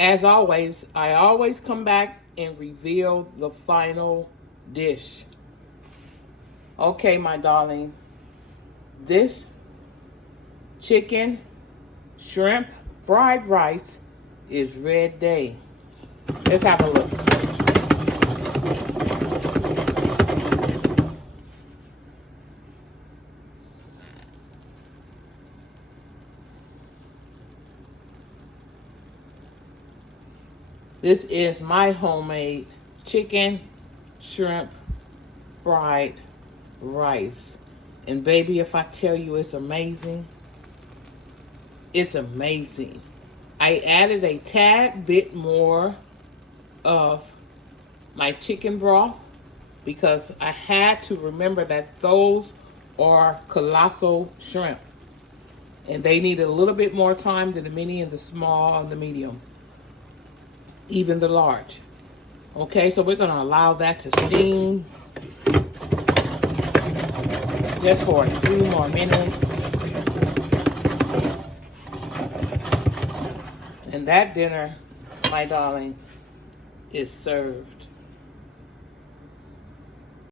As always, I always come back and reveal the final dish. Okay, my darling. This chicken, shrimp, fried rice is Red Day. Let's have a look. This is my homemade chicken, shrimp, fried rice. And baby, if I tell you it's amazing, it's amazing. I added a tad bit more of my chicken broth because I had to remember that those are colossal shrimp. And they need a little bit more time than the mini and the small and the medium. Even the large. Okay, so we're going to allow that to steam just for a few more minutes. And that dinner, my darling, is served.